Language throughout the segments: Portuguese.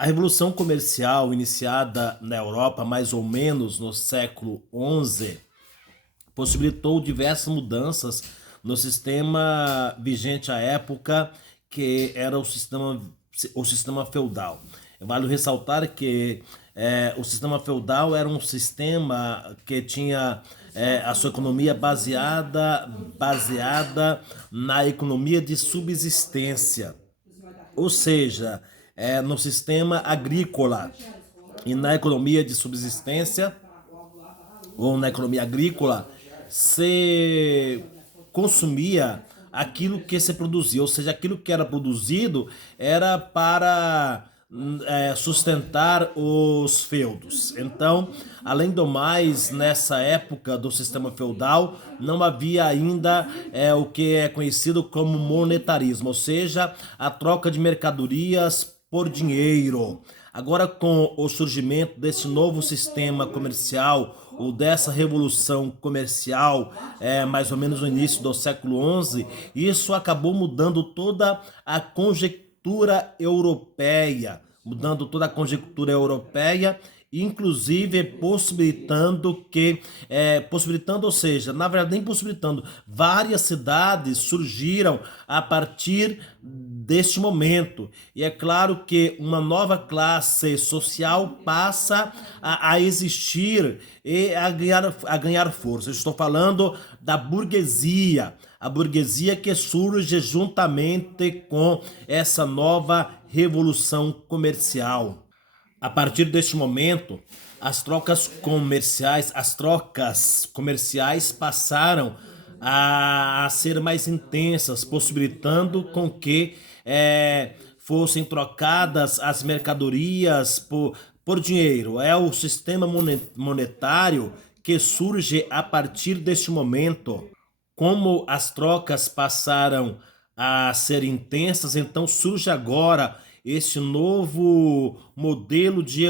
A Revolução Comercial, iniciada na Europa mais ou menos no século XI, possibilitou diversas mudanças no sistema vigente à época, que era o sistema feudal. Vale ressaltar que o sistema feudal era um sistema que tinha a sua economia baseada na economia de subsistência, ou seja, no sistema agrícola e na economia de subsistência ou na economia agrícola se consumia aquilo que se produzia, ou seja, aquilo que era produzido era para sustentar os feudos. Então, além do mais, nessa época do sistema feudal, não havia ainda o que é conhecido como monetarismo, ou seja, a troca de mercadorias por dinheiro. Agora, com o surgimento desse novo sistema comercial ou dessa revolução comercial, mais ou menos no início do século XI, isso acabou mudando toda a conjectura europeia, inclusive possibilitando, ou seja, na verdade nem possibilitando, várias cidades surgiram a partir deste momento. E é claro que uma nova classe social passa a existir e a ganhar força. Eu estou falando da burguesia. A burguesia que surge juntamente com essa nova revolução comercial. A partir deste momento, as trocas comerciais passaram a ser mais intensas, possibilitando com que fossem trocadas as mercadorias por dinheiro. É o sistema monetário que surge a partir deste momento. Como as trocas passaram a ser intensas, então surge agora este novo modelo de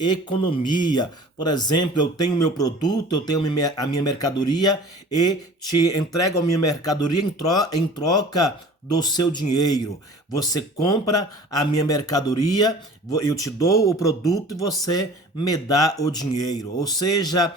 economia. Por exemplo, eu tenho meu produto, eu tenho a minha mercadoria e te entrego a minha mercadoria em troca do seu dinheiro. Você compra a minha mercadoria, eu te dou o produto e você me dá o dinheiro. Ou seja,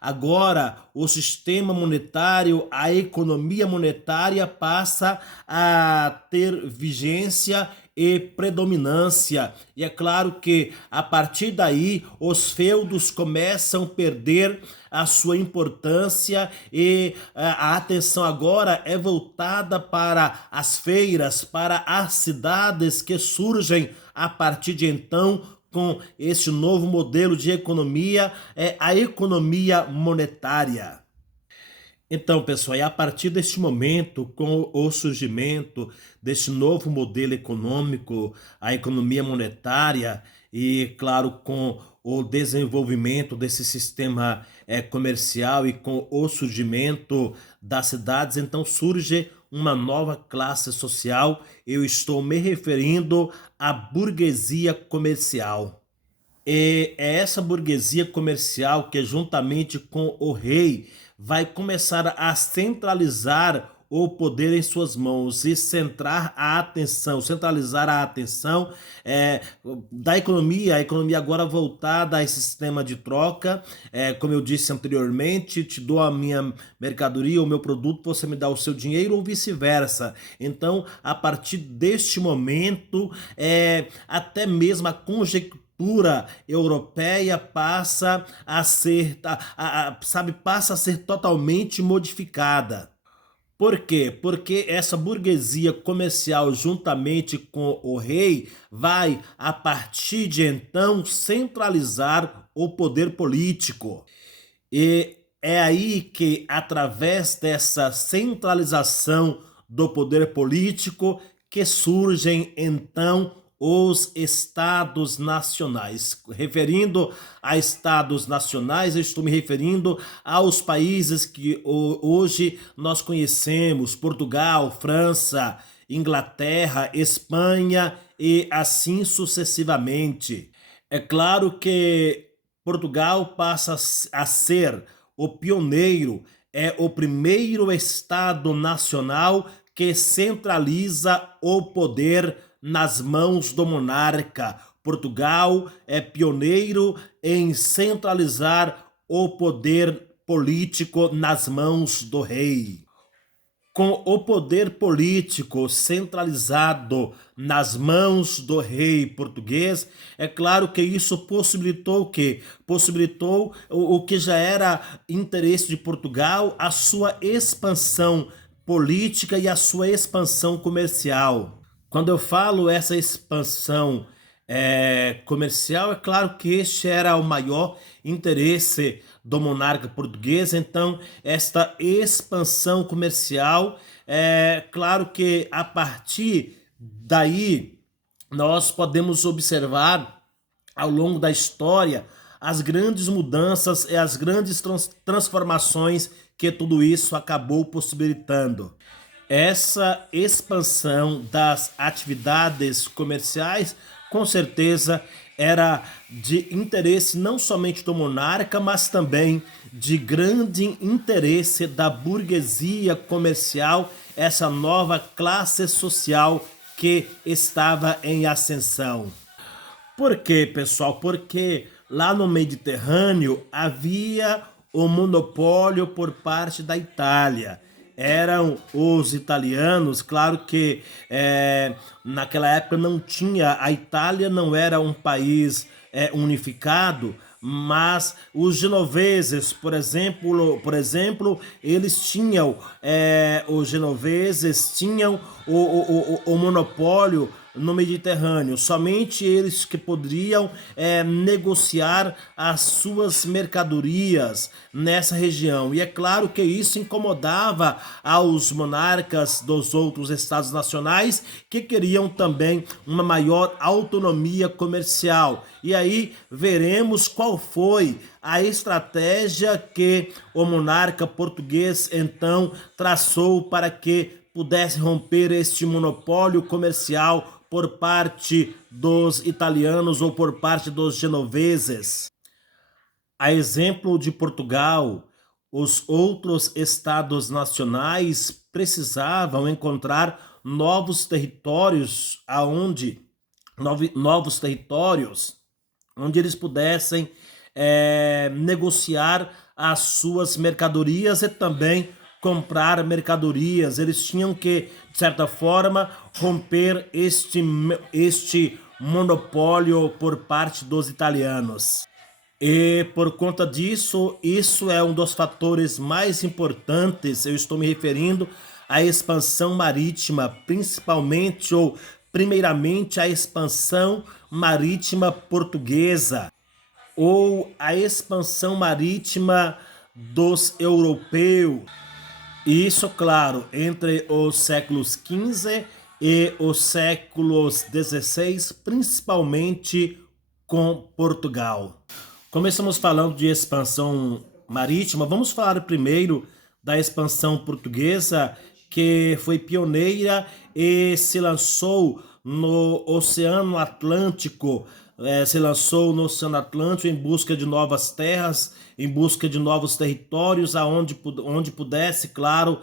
agora o sistema monetário, a economia monetária passa a ter vigência e predominância. E é claro que a partir daí os feudos começam a perder a sua importância e a atenção agora é voltada para as feiras, para as cidades que surgem a partir de então com esse novo modelo de economia, a economia monetária. Então, pessoal, e a partir deste momento, com o surgimento deste novo modelo econômico, a economia monetária, e, claro, com o desenvolvimento desse sistema comercial e com o surgimento das cidades, então surge uma nova classe social. Eu estou me referindo à burguesia comercial. E é essa burguesia comercial que, juntamente com o rei, vai começar a centralizar o poder em suas mãos e centralizar a atenção da economia, a economia agora voltada a esse sistema de troca, como eu disse anteriormente, te dou a minha mercadoria, o meu produto, você me dá o seu dinheiro ou vice-versa. Então, a partir deste momento, até mesmo a conjectura europeia passa a ser totalmente modificada. Por quê? Porque essa burguesia comercial, juntamente com o rei, vai, a partir de então, centralizar o poder político. E é aí que, através dessa centralização do poder político, que surgem então os estados nacionais. Referindo a estados nacionais, eu estou me referindo aos países que hoje nós conhecemos: Portugal, França, Inglaterra, Espanha e assim sucessivamente. É claro que Portugal passa a ser o pioneiro, é o primeiro Estado nacional que centraliza o poder nas mãos do monarca. Portugal é pioneiro em centralizar o poder político nas mãos do rei. Com o poder político centralizado nas mãos do rei português, é claro que isso possibilitou o quê? Possibilitou o que já era interesse de Portugal, a sua expansão política e a sua expansão comercial. Quando eu falo essa expansão comercial, é claro que este era o maior interesse do monarca português. Então, esta expansão comercial, é claro que a partir daí nós podemos observar ao longo da história as grandes mudanças e as grandes transformações que tudo isso acabou possibilitando. Essa expansão das atividades comerciais, com certeza, era de interesse não somente do monarca, mas também de grande interesse da burguesia comercial, essa nova classe social que estava em ascensão. Por quê, pessoal? Porque lá no Mediterrâneo havia o monopólio por parte da Itália. Eram os italianos, claro que naquela época não tinha, a Itália não era um país unificado, mas os genoveses, por exemplo, eles tinham, os genoveses tinham o monopólio no Mediterrâneo. Somente eles que poderiam negociar as suas mercadorias nessa região. E é claro que isso incomodava aos monarcas dos outros estados nacionais, que queriam também uma maior autonomia comercial. E aí veremos qual foi a estratégia que o monarca português então traçou para que pudesse romper este monopólio comercial por parte dos italianos ou por parte dos genoveses. A exemplo de Portugal, os outros estados nacionais precisavam encontrar novos territórios onde eles pudessem negociar as suas mercadorias e também comprar mercadorias. Eles tinham que, de certa forma, romper este monopólio por parte dos italianos. E por conta disso, isso é um dos fatores mais importantes. Eu estou me referindo à expansão marítima, principalmente ou primeiramente à expansão marítima portuguesa ou a expansão marítima dos europeus. Isso, claro, entre os séculos XV e os séculos XVI, principalmente com Portugal. Começamos falando de expansão marítima, vamos falar primeiro da expansão portuguesa, que foi pioneira e se lançou no Oceano Atlântico. Em busca de novas terras, em busca de novos territórios, onde pudesse, claro,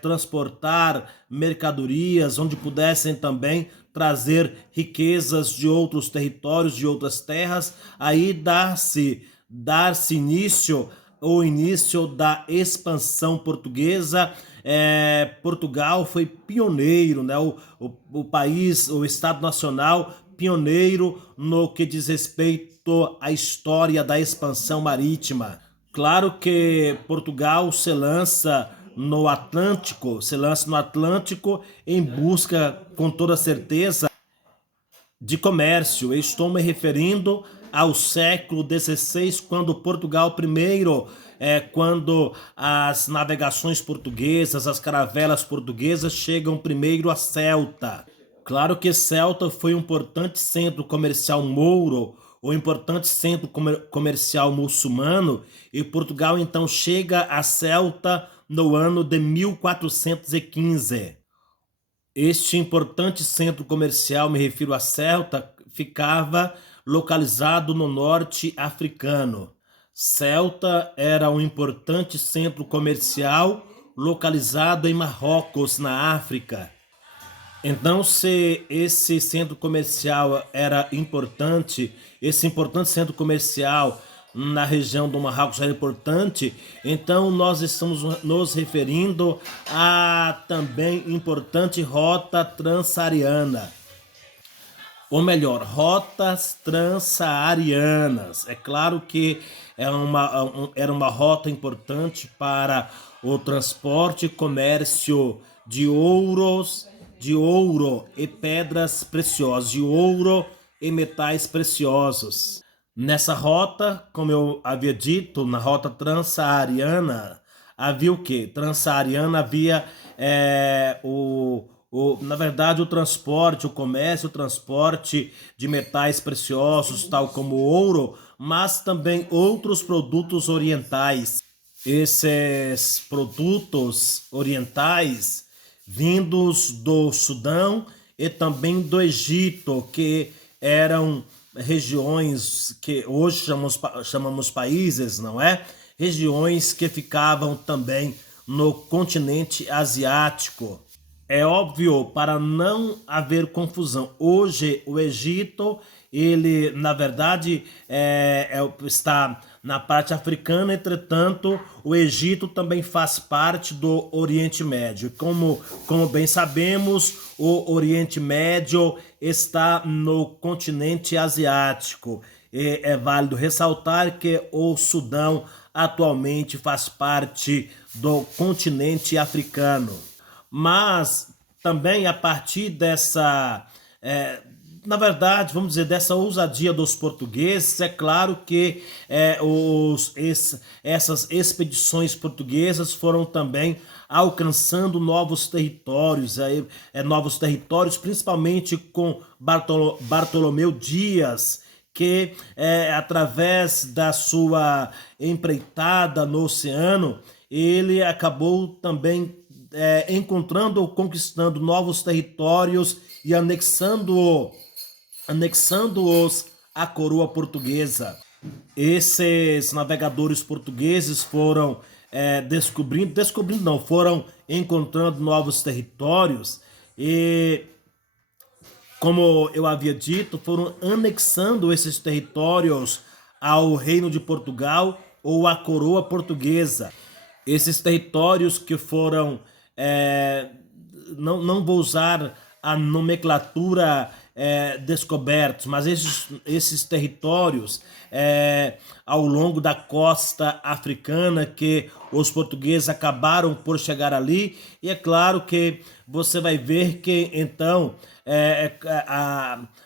transportar mercadorias, onde pudessem também trazer riquezas de outros territórios, de outras terras. Aí dar-se início da expansão portuguesa. Portugal foi pioneiro, né? O país, o Estado Nacional, pioneiro no que diz respeito à história da expansão marítima. Claro que Portugal se lança no Atlântico em busca, com toda certeza, de comércio. Eu estou me referindo ao século XVI, quando Portugal primeiro, quando as navegações portuguesas, as caravelas portuguesas chegam primeiro a Ceuta. Claro que Ceuta foi um importante centro comercial mouro, ou importante centro comercial muçulmano, e Portugal então chega a Ceuta no ano de 1415. Este importante centro comercial, me refiro a Ceuta, ficava localizado no norte africano. Ceuta era um importante centro comercial localizado em Marrocos, na África. Então, se esse centro comercial era importante, esse importante centro comercial na região do Marrocos era importante, então nós estamos nos referindo à também importante rota transsaariana, ou melhor, rotas transsaarianas. É claro que era uma rota importante para o transporte e comércio de ouro e pedras preciosas, de ouro e metais preciosos. Nessa rota, como eu havia dito, na rota transsaariana, havia o quê? Transsaariana havia na verdade, o transporte, o comércio, o transporte de metais preciosos, tal como o ouro, mas também outros produtos orientais. Esses produtos orientais vindos do Sudão e também do Egito, que eram regiões que hoje chamamos países, não é? Regiões que ficavam também no continente asiático. É óbvio, para não haver confusão, hoje o Egito, ele na verdade está na parte africana, entretanto, o Egito também faz parte do Oriente Médio. Como bem sabemos, o Oriente Médio está no continente asiático. E é válido ressaltar que o Sudão atualmente faz parte do continente africano. Mas também a partir dessa, na verdade, vamos dizer, dessa ousadia dos portugueses, é claro que essas expedições portuguesas foram também alcançando novos territórios, principalmente com Bartolomeu Dias, que através da sua empreitada no oceano, ele acabou também encontrando ou conquistando novos territórios e anexando-os à coroa portuguesa. Esses navegadores portugueses foram descobrindo não, foram encontrando novos territórios e, como eu havia dito, foram anexando esses territórios ao Reino de Portugal ou à coroa portuguesa. Esses territórios que foram, é, não vou usar a nomenclatura descobertos, mas esses territórios ao longo da costa africana que os portugueses acabaram por chegar ali, e é claro que você vai ver que então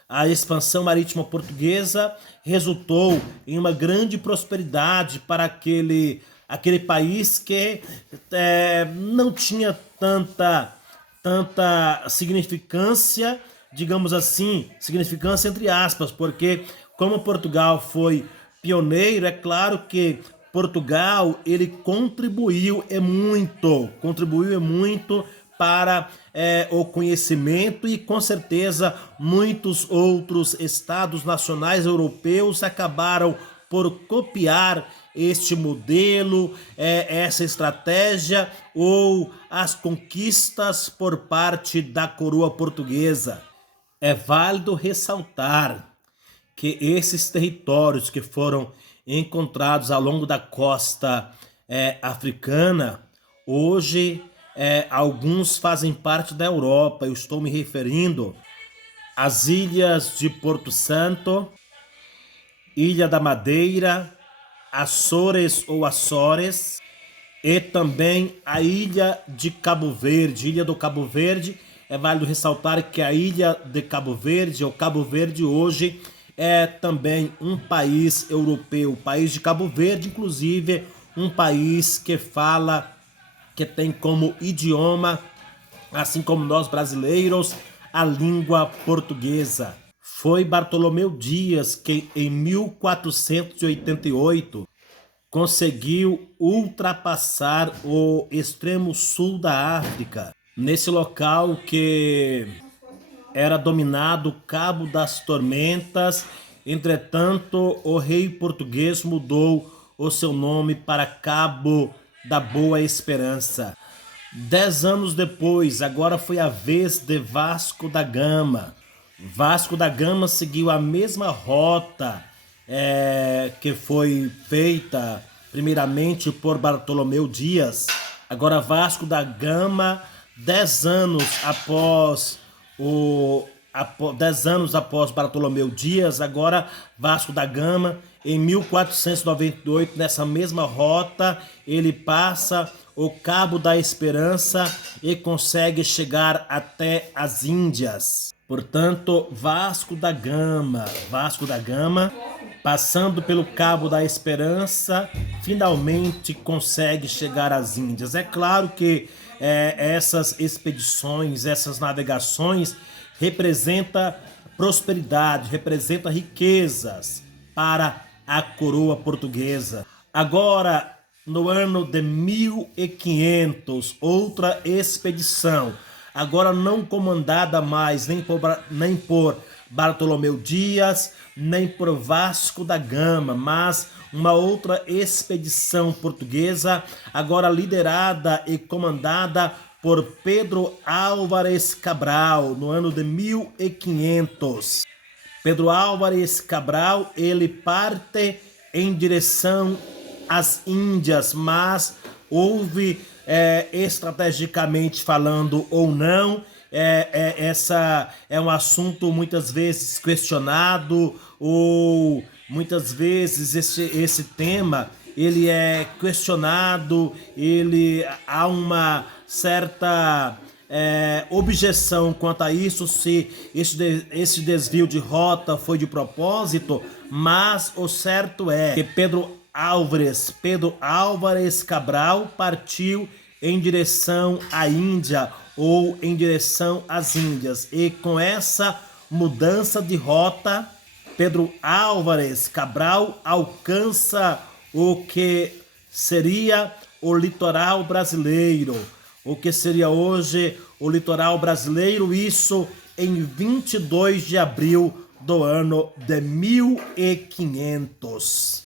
a expansão marítima portuguesa resultou em uma grande prosperidade para aquele país que não tinha tanta significância, digamos assim, significância entre aspas, porque como Portugal foi pioneiro, é claro que Portugal ele contribuiu e muito para o conhecimento, e com certeza muitos outros estados nacionais europeus acabaram por copiar este modelo, essa estratégia ou as conquistas por parte da coroa portuguesa. É válido ressaltar que esses territórios que foram encontrados ao longo da costa africana, hoje alguns fazem parte da Europa. Eu estou me referindo às ilhas de Porto Santo, Ilha da Madeira, Açores ou Açores, e também a ilha de Cabo Verde, Ilha do Cabo Verde. É válido ressaltar que a ilha de Cabo Verde, ou Cabo Verde hoje, é também um país europeu. O país de Cabo Verde, inclusive, um país que tem como idioma, assim como nós brasileiros, a língua portuguesa. Foi Bartolomeu Dias que, em 1488, conseguiu ultrapassar o extremo sul da África, nesse local que era dominado Cabo das Tormentas. Entretanto, o rei português mudou o seu nome para Cabo da Boa Esperança. 10 anos depois, agora foi a vez de Vasco da Gama. Vasco da Gama seguiu a mesma rota que foi feita primeiramente por Bartolomeu Dias. Agora Vasco da Gama, 10 anos após 10 anos após Bartolomeu Dias, agora Vasco da Gama, em 1498, nessa mesma rota, ele passa o Cabo da Esperança e consegue chegar até as Índias. Portanto, Vasco da Gama, passando pelo Cabo da Esperança, finalmente consegue chegar às Índias. É claro que essas expedições, essas navegações representa prosperidade, representa riquezas para a coroa portuguesa. Agora, no ano de 1500, outra expedição, agora não comandada mais nem por Bartolomeu Dias, nem por Vasco da Gama, mas uma outra expedição portuguesa, agora liderada e comandada por Pedro Álvares Cabral, no ano de 1500. Pedro Álvares Cabral, ele parte em direção às Índias, mas houve, estrategicamente falando ou não, essa é um assunto muitas vezes questionado, ou muitas vezes esse tema ele é questionado, há uma certa objeção quanto a isso, se esse desvio de rota foi de propósito, mas o certo é que Pedro Álvares Cabral partiu em direção à Índia ou em direção às Índias, e com essa mudança de rota, Pedro Álvares Cabral alcança o que seria o litoral brasileiro, o que seria hoje o litoral brasileiro, isso em 22 de abril do ano de 1500.